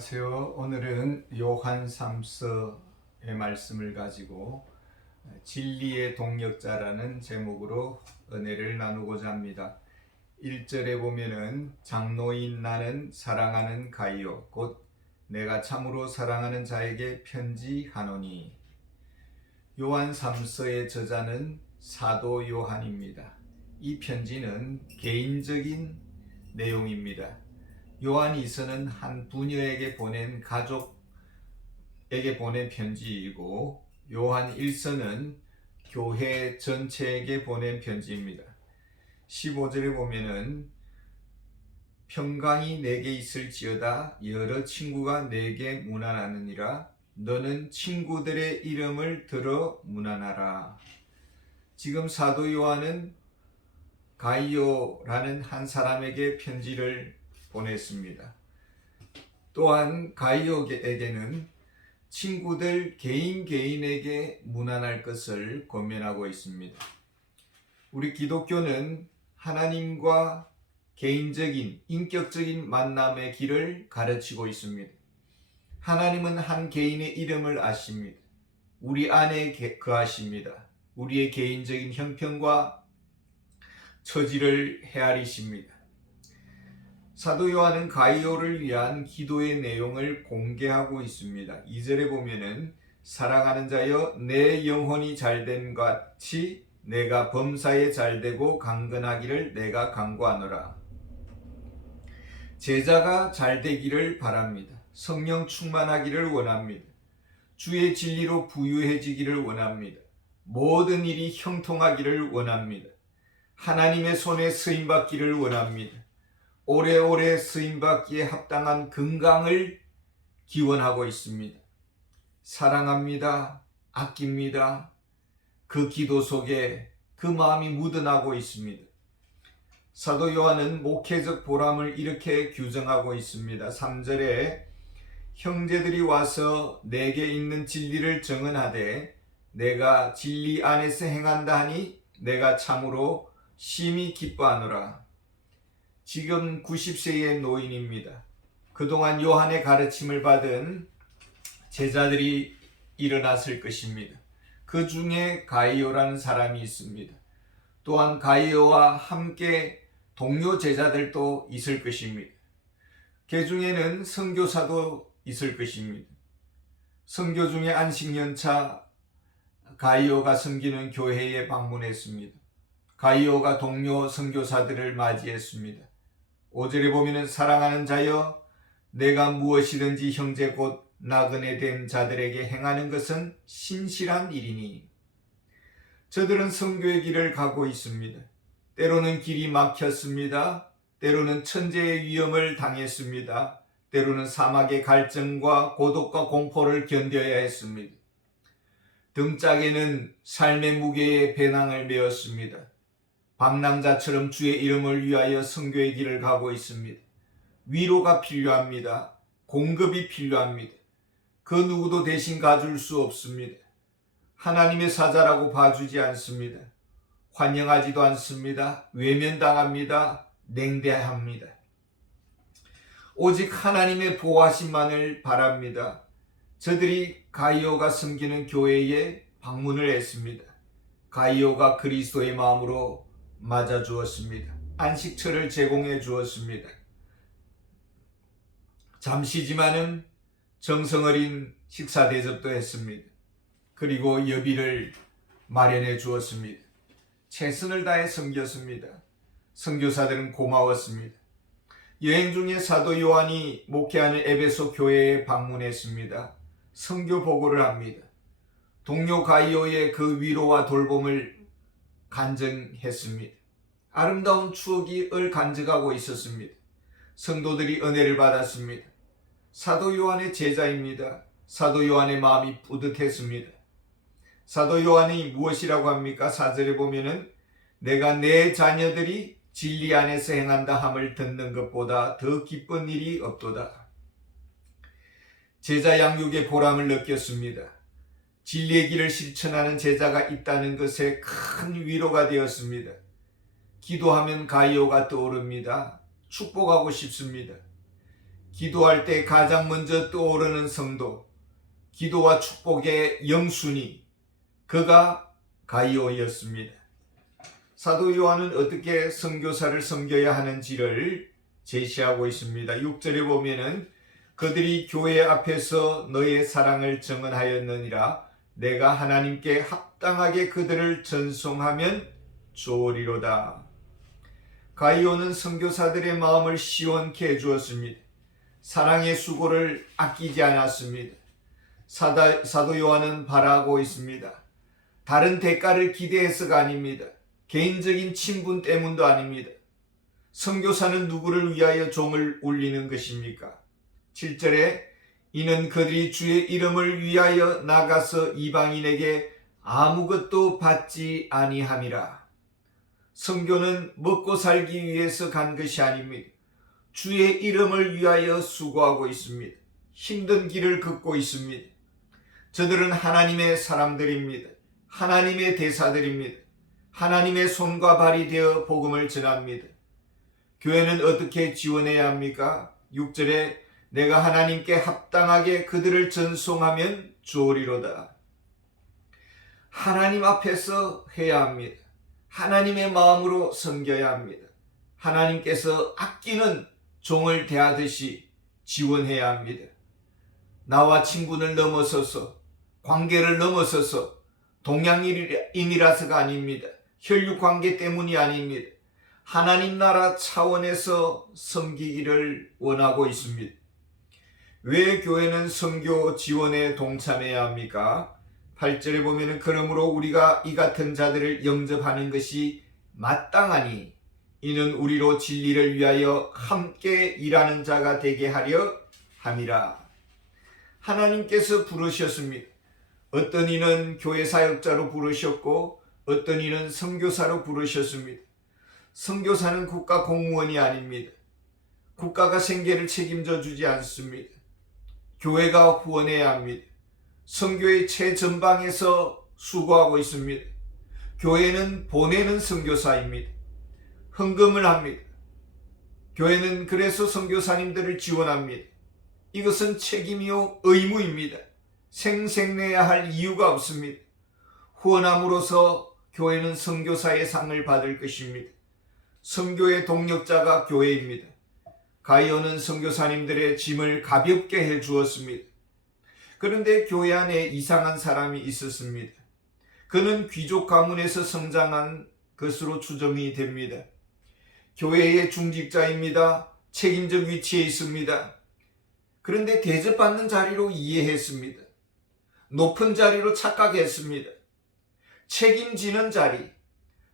안녕하세요. 오늘은 요한 3서의 말씀을 가지고 진리의 동력자라는 제목으로 은혜를 나누고자 합니다. 1절에 보면은 장로인 나는 사랑하는 가이오 곧 내가 참으로 사랑하는 자에게 편지하노니. 요한 3서의 저자는 사도 요한입니다. 이 편지는 개인적인 내용입니다. 요한 2서는 한 부녀에게 보낸 가족에게 보낸 편지이고, 요한 1서는 교회 전체에게 보낸 편지입니다. 15절에 보면은 평강이 내게 있을지어다 여러 친구가 내게 문안하느니라 너는 친구들의 이름을 들어 문안하라. 지금 사도 요한은 가이오라는 한 사람에게 편지를 보냈습니다. 또한 가이오에게는 친구들 개인에게 문안할 것을 권면하고 있습니다. 우리 기독교는 하나님과 개인적인 인격적인 만남의 길을 가르치고 있습니다. 하나님은 한 개인의 이름을 아십니다. 우리 안에 거하십니다. 우리의 개인적인 형편과 처지를 헤아리십니다. 사도 요한은 가이오를 위한 기도의 내용을 공개하고 있습니다. 2절에 보면은 사랑하는 자여 내 영혼이 잘됨 같이 내가 범사에 잘되고 강건하기를 내가 간구하노라. 제자가 잘되기를 바랍니다. 성령 충만하기를 원합니다. 주의 진리로 부유해지기를 원합니다. 모든 일이 형통하기를 원합니다. 하나님의 손에 쓰임받기를 원합니다. 오래오래 쓰임받기에 합당한 건강을 기원하고 있습니다. 사랑합니다. 아낍니다. 그 기도 속에 그 마음이 묻어나고 있습니다. 사도 요한은 목회적 보람을 이렇게 규정하고 있습니다. 3절에 형제들이 와서 내게 있는 진리를 증언하되 내가 진리 안에서 행한다 하니 내가 참으로 심히 기뻐하노라. 지금 90세의 노인입니다. 그동안 요한의 가르침을 받은 제자들이 일어났을 것입니다. 그 중에 가이오라는 사람이 있습니다. 또한 가이오와 함께 동료 제자들도 있을 것입니다. 그 중에는 선교사도 있을 것입니다. 선교 중에 안식년차 가이오가 섬기는 교회에 방문했습니다. 가이오가 동료 선교사들을 맞이했습니다. 5절에 보면 사랑하는 자여 내가 무엇이든지 형제 곧 나그네 된 자들에게 행하는 것은 신실한 일이니. 저들은 선교의 길을 가고 있습니다. 때로는 길이 막혔습니다. 때로는 천재의 위험을 당했습니다. 때로는 사막의 갈증과 고독과 공포를 견뎌야 했습니다. 등짝에는 삶의 무게의 배낭을 메었습니다. 방랑자처럼 주의 이름을 위하여 선교의 길을 가고 있습니다. 위로가 필요합니다. 공급이 필요합니다. 그 누구도 대신 가줄 수 없습니다. 하나님의 사자라고 봐주지 않습니다. 환영하지도 않습니다. 외면당합니다. 냉대합니다. 오직 하나님의 보호하심만을 바랍니다. 저들이 가이오가 섬기는 교회에 방문을 했습니다. 가이오가 그리스도의 마음으로 맞아 주었습니다. 안식처를 제공해 주었습니다. 잠시지만은 정성어린 식사 대접도 했습니다. 그리고 여비를 마련해 주었습니다. 최선을 다해 섬겼습니다. 선교사들은 고마웠습니다. 여행 중에 사도 요한이 목회하는 에베소 교회에 방문했습니다. 선교 보고를 합니다. 동료 가이오의 그 위로와 돌봄을 간증했습니다. 아름다운 추억을 간직하고 있었습니다. 성도들이 은혜를 받았습니다. 사도 요한의 제자입니다. 사도 요한의 마음이 뿌듯했습니다. 사도 요한이 무엇이라고 합니까? 4절에 보면은 내가 내 자녀들이 진리 안에서 행한다 함을 듣는 것보다 더 기쁜 일이 없도다. 제자 양육의 보람을 느꼈습니다. 진리의 길을 실천하는 제자가 있다는 것에 큰 위로가 되었습니다. 기도하면 가이오가 떠오릅니다. 축복하고 싶습니다. 기도할 때 가장 먼저 떠오르는 성도, 기도와 축복의 영순위, 그가 가이오였습니다. 사도 요한은 어떻게 선교사를 섬겨야 하는지를 제시하고 있습니다. 6절에 보면은 그들이 교회 앞에서 너의 사랑을 증언하였느니라. 내가 하나님께 합당하게 그들을 전송하면 좋으리로다. 가이오는 선교사들의 마음을 시원케 해주었습니다. 사랑의 수고를 아끼지 않았습니다. 사도 요한은 바라고 있습니다. 다른 대가를 기대해서가 아닙니다. 개인적인 친분 때문도 아닙니다. 선교사는 누구를 위하여 종을 울리는 것입니까? 7절에 이는 그들이 주의 이름을 위하여 나가서 이방인에게 아무것도 받지 아니함이라. 선교는 먹고 살기 위해서 간 것이 아닙니다. 주의 이름을 위하여 수고하고 있습니다. 힘든 길을 걷고 있습니다. 저들은 하나님의 사람들입니다. 하나님의 대사들입니다. 하나님의 손과 발이 되어 복음을 전합니다. 교회는 어떻게 지원해야 합니까? 6절에 내가 하나님께 합당하게 그들을 전송하면 좋으리로다. 하나님 앞에서 해야 합니다. 하나님의 마음으로 섬겨야 합니다. 하나님께서 아끼는 종을 대하듯이 지원해야 합니다. 나와 친분을 넘어서서, 관계를 넘어서서 동양인이라서가 아닙니다. 혈육관계 때문이 아닙니다. 하나님 나라 차원에서 섬기기를 원하고 있습니다. 왜 교회는 선교 지원에 동참해야 합니까? 8절에 보면 그러므로 우리가 이 같은 자들을 영접하는 것이 마땅하니 이는 우리로 진리를 위하여 함께 일하는 자가 되게 하려 함이라. 하나님께서 부르셨습니다. 어떤 이는 교회 사역자로 부르셨고 어떤 이는 선교사로 부르셨습니다. 선교사는 국가 공무원이 아닙니다. 국가가 생계를 책임져 주지 않습니다. 교회가 후원해야 합니다. 선교의 최전방에서 수고하고 있습니다. 교회는 보내는 선교사입니다. 헌금을 합니다. 교회는 그래서 선교사님들을 지원합니다. 이것은 책임이요 의무입니다. 생색내야 할 이유가 없습니다. 후원함으로써 교회는 선교사의 상을 받을 것입니다. 선교의 동력자가 교회입니다. 가이오는 선교사님들의 짐을 가볍게 해 주었습니다. 그런데 교회 안에 이상한 사람이 있었습니다. 그는 귀족 가문에서 성장한 것으로 추정이 됩니다. 교회의 중직자입니다. 책임적 위치에 있습니다. 그런데 대접받는 자리로 이해했습니다. 높은 자리로 착각했습니다. 책임지는 자리,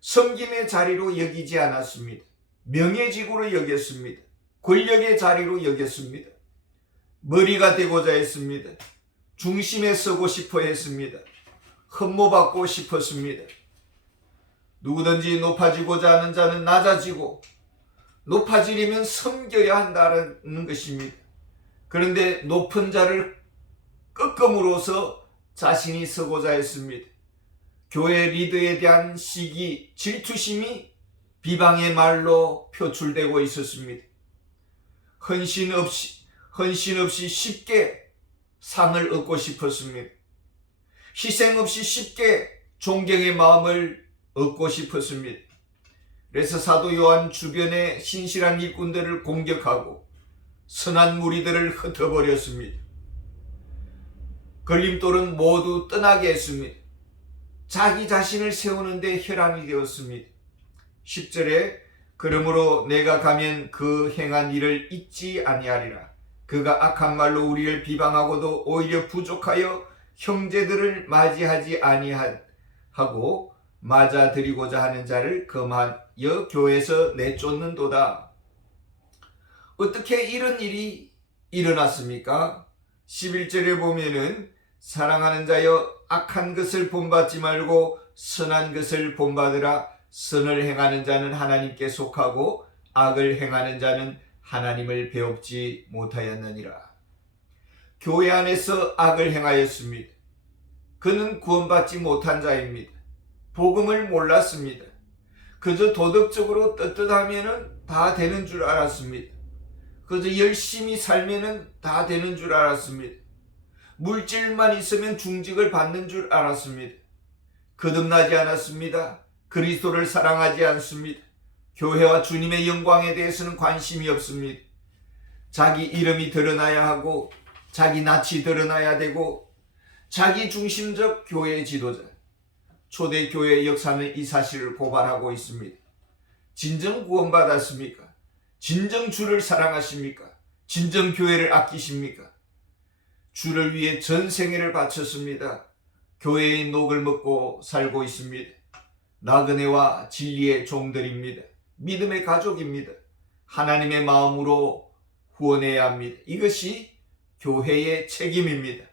섬김의 자리로 여기지 않았습니다. 명예직으로 여겼습니다. 권력의 자리로 여겼습니다. 머리가 되고자 했습니다. 중심에 서고 싶어 했습니다. 흠모받고 싶었습니다. 누구든지 높아지고자 하는 자는 낮아지고 높아지려면 섬겨야 한다는 것입니다. 그런데 높은 자를 꺾음으로써 자신이 서고자 했습니다. 교회 리더에 대한 시기, 질투심이 비방의 말로 표출되고 있었습니다. 헌신 없이 쉽게 상을 얻고 싶었습니다. 희생 없이 쉽게 존경의 마음을 얻고 싶었습니다. 그래서 사도 요한 주변의 신실한 일꾼들을 공격하고 선한 무리들을 흩어버렸습니다. 걸림돌은 모두 떠나게 했습니다. 자기 자신을 세우는 데 혈안이 되었습니다. 10절에 그러므로 내가 가면 그 행한 일을 잊지 아니하리라. 그가 악한 말로 우리를 비방하고도 오히려 부족하여 형제들을 맞이하지 아니하고 맞아들이고자 하는 자를 금하여 교회에서 내쫓는도다. 어떻게 이런 일이 일어났습니까? 11절에 보면은 사랑하는 자여 악한 것을 본받지 말고 선한 것을 본받으라. 선을 행하는 자는 하나님께 속하고 악을 행하는 자는 하나님을 배웁지 못하였느니라. 교회 안에서 악을 행하였습니다. 그는 구원받지 못한 자입니다. 복음을 몰랐습니다. 그저 도덕적으로 떳떳하면 다 되는 줄 알았습니다. 그저 열심히 살면은 다 되는 줄 알았습니다. 물질만 있으면 중직을 받는 줄 알았습니다. 거듭나지 않았습니다. 그리스도를 사랑하지 않습니다. 교회와 주님의 영광에 대해서는 관심이 없습니다. 자기 이름이 드러나야 하고 자기 낯이 드러나야 되고 자기 중심적 교회 지도자, 초대교회 역사는 이 사실을 고발하고 있습니다. 진정 구원받았습니까? 진정 주를 사랑하십니까? 진정 교회를 아끼십니까? 주를 위해 전생애를 바쳤습니다. 교회의 녹을 먹고 살고 있습니다. 나그네와 진리의 종들입니다. 믿음의 가족입니다. 하나님의 마음으로 후원해야 합니다. 이것이 교회의 책임입니다.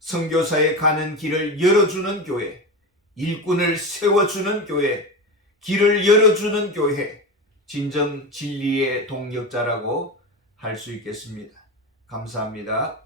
선교사에 가는 길을 열어주는 교회, 일꾼을 세워주는 교회, 길을 열어주는 교회, 진정 진리의 동력자라고 할 수 있겠습니다. 감사합니다.